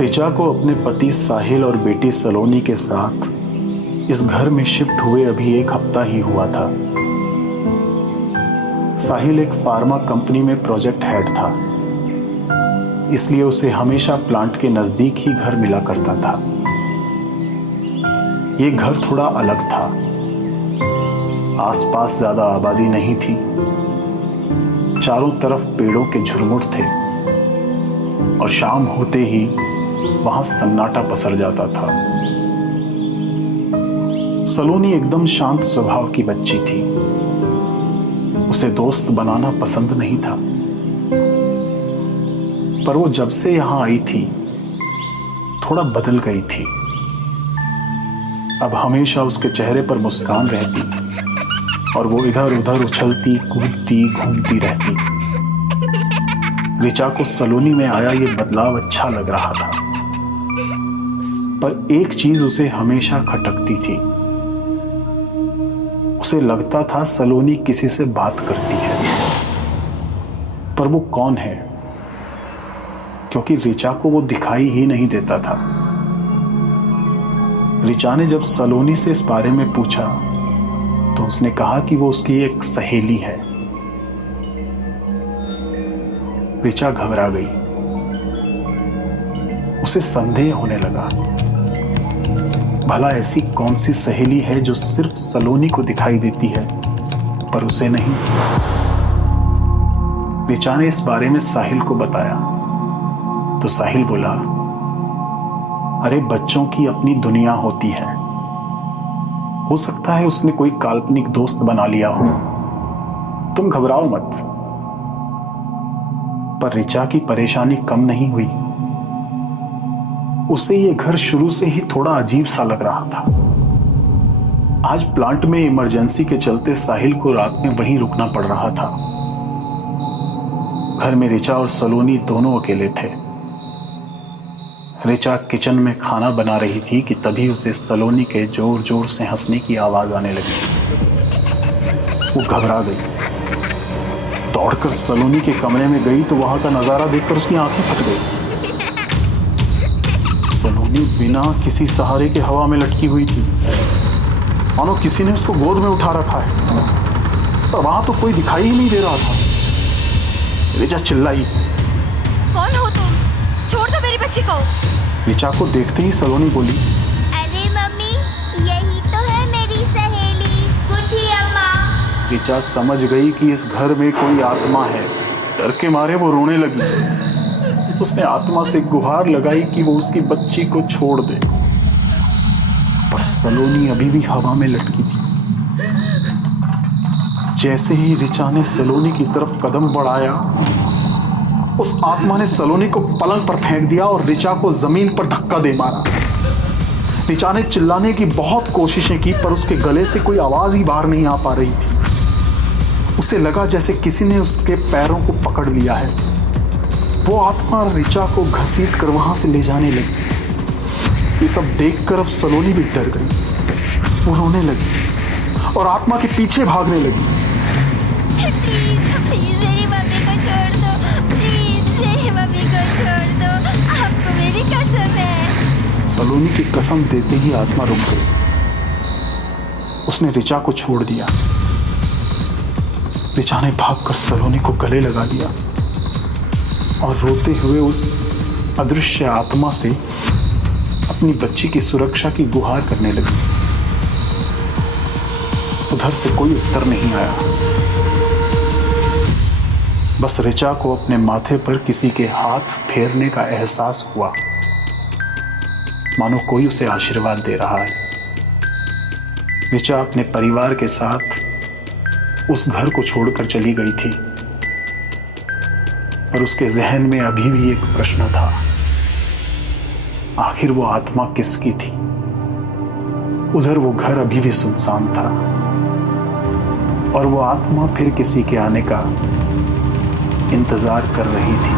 ऋचा को अपने पति साहिल और बेटी सलोनी के साथ इस घर में शिफ्ट हुए अभी 1 हफ्ता ही हुआ था। साहिल एक फार्मा कंपनी में प्रोजेक्ट हेड था, इसलिए उसे हमेशा प्लांट के नजदीक ही घर मिला करता था। ये घर थोड़ा अलग था, आसपास ज्यादा आबादी नहीं थी, चारों तरफ पेड़ों के झुरमुट थे और शाम होते ही वहां सन्नाटा पसर जाता था। सलोनी एकदम शांत स्वभाव की बच्ची थी। उसे दोस्त बनाना पसंद नहीं था, पर वो जब से यहां आई थी थोड़ा बदल गई थी। अब हमेशा उसके चेहरे पर मुस्कान रहती और वो इधर उधर उछलती कूदती घूमती रहती। ऋचा को सलोनी में आया ये बदलाव अच्छा लग रहा था, पर एक चीज उसे हमेशा खटकती थी। उसे लगता था सलोनी किसी से बात करती है, पर वो कौन है, क्योंकि ऋचा को वो दिखाई ही नहीं देता था। ऋचा ने जब सलोनी से इस बारे में पूछा तो उसने कहा कि वो उसकी एक सहेली है। ऋचा घबरा गई। उसे संदेह होने लगा, भला ऐसी कौन सी सहेली है जो सिर्फ सलोनी को दिखाई देती है पर उसे नहीं। ऋचा ने इस बारे में साहिल को बताया तो साहिल बोला, अरे बच्चों की अपनी दुनिया होती है, हो सकता है उसने कोई काल्पनिक दोस्त बना लिया हो, तुम घबराओ मत। पर ऋचा की परेशानी कम नहीं हुई। उसे ये घर शुरू से ही थोड़ा अजीब सा लग रहा था। आज प्लांट में इमरजेंसी के चलते साहिल को रात में वहीं रुकना पड़ रहा था। घर में ऋचा और सलोनी दोनों अकेले थे। ऋचा किचन में खाना बना रही थी कि तभी उसे सलोनी के जोर जोर से हंसने की आवाज आने लगी। वो घबरा गई, दौड़कर सलोनी के कमरे में गई तो वहां का नजारा देखकर उसकी आंखें फट गई। सलोनी बिना किसी सहारे के हवा में लटकी हुई थी, मानो किसी ने उसको गोद में उठा रखा है, पर वहां तो कोई दिखाई ही नहीं दे रहा था। ऋचा चिल्लाई, कौन हो तुम? छोड़ दो मेरी बच्ची को। ऋचा को देखते ही सलोनी बोली, अरे मम्मी, यही तो है मेरी सहेली गुड्डी अम्मा। ऋचा समझ गई कि इस घर में कोई आत्मा है। डर के मारे वो रोने लगी। उसने आत्मा से गुहार लगाई कि वो उसकी बच्ची को छोड़ दे, पर सलोनी अभी भी हवा में लटकी थी। जैसे ही ऋचा ने सलोनी की तरफ कदम बढ़ाया, उस आत्मा ने सलोनी को पलंग पर फेंक दिया और ऋचा को जमीन पर धक्का दे मारा। ऋचा ने चिल्लाने की बहुत कोशिशें की, पर उसके गले से कोई आवाज ही बाहर नहीं आ पा रही थी। उसे लगा जैसे किसी ने उसके पैरों को पकड़ लिया है। वो आत्मा ऋचा को घसीट कर वहां से ले जाने लगी। ये सब देखकर अब सलोनी भी डर गई। वो रोने लगी और आत्मा के पीछे भागने लगी। प्लीज मेरी मम्मी को छोड़ दो, प्लीज मेरी मम्मी को छोड़ दो, आपको मेरी कसम है। सलोनी की कसम देते ही आत्मा रुक गई। उसने ऋचा को छोड़ दिया। ऋचा ने भागकर सलोनी को गले लगा लिया और रोते हुए उस अदृश्य आत्मा से अपनी बच्ची की सुरक्षा की गुहार करने लगी। उधर से कोई उत्तर नहीं आया। बस ऋचा को अपने माथे पर किसी के हाथ फेरने का एहसास हुआ, मानो कोई उसे आशीर्वाद दे रहा है। ऋचा अपने परिवार के साथ उस घर को छोड़कर चली गई थी, पर उसके जहन में अभी भी एक प्रश्न था, आखिर वो आत्मा किसकी थी? उधर वो घर अभी भी सुनसान था और वो आत्मा फिर किसी के आने का इंतजार कर रही थी।